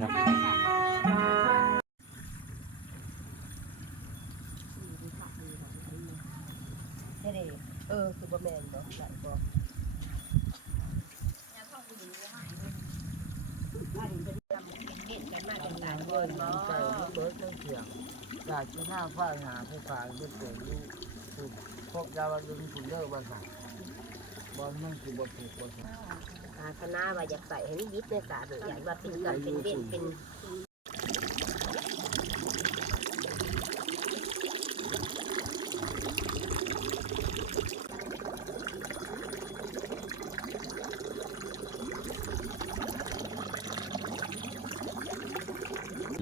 ครับคือบ่แม่นบ่ใส่บ่เห็นกันมาจากต่างคนเนาะ ไก่ลูกเบิร์ดต้องเสียงอยากจะหน้าฝ้าหาผู้ขายผู้เปิดลูกคุณพวกยาบำรุงคุณเลิกบ้างค่ะบอลมันคือบทถูกบท คณะว่าอยากใส่ให้นิดในสาหรืออยากว่าเป็นกันเป็นเด่นเป็น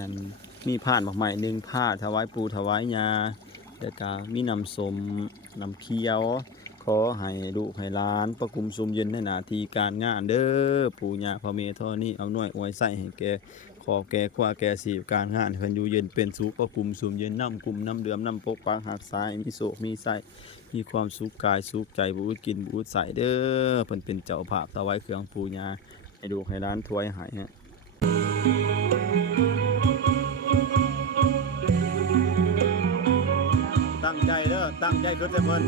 นั้นมีผ้านบักใหม่หนึ่งผ้าถวายปูถวายยาแล้วก็มีน้ำส้มน้ำเขียวขอให้ลูกให้หลานประกุมสุมเย็นในหน้าที่การงานเด้อปู่ย่าพ่อแม่ธรณีเอาหน่วยอวยใส่ให้แก่ขอแก่ขวาแก่สีการงานให้เพิ่นอยู่เย็นเป็นสุขประกุมสุมเย็นน้ำกุมน้ำเดือมน้ำปกปักหักษาให้มีโศกมีไส้มีความสุขกายสุขใจบ่อุดกินบ่อุดใส่เด้อเพิ่นเป็นเจ้าภาพถวายเครื่องปู่ย่าให้ลูกให้หลานถวายให้ฮะตั้งใจเด้อตั้งใจคือแต่เพิ่น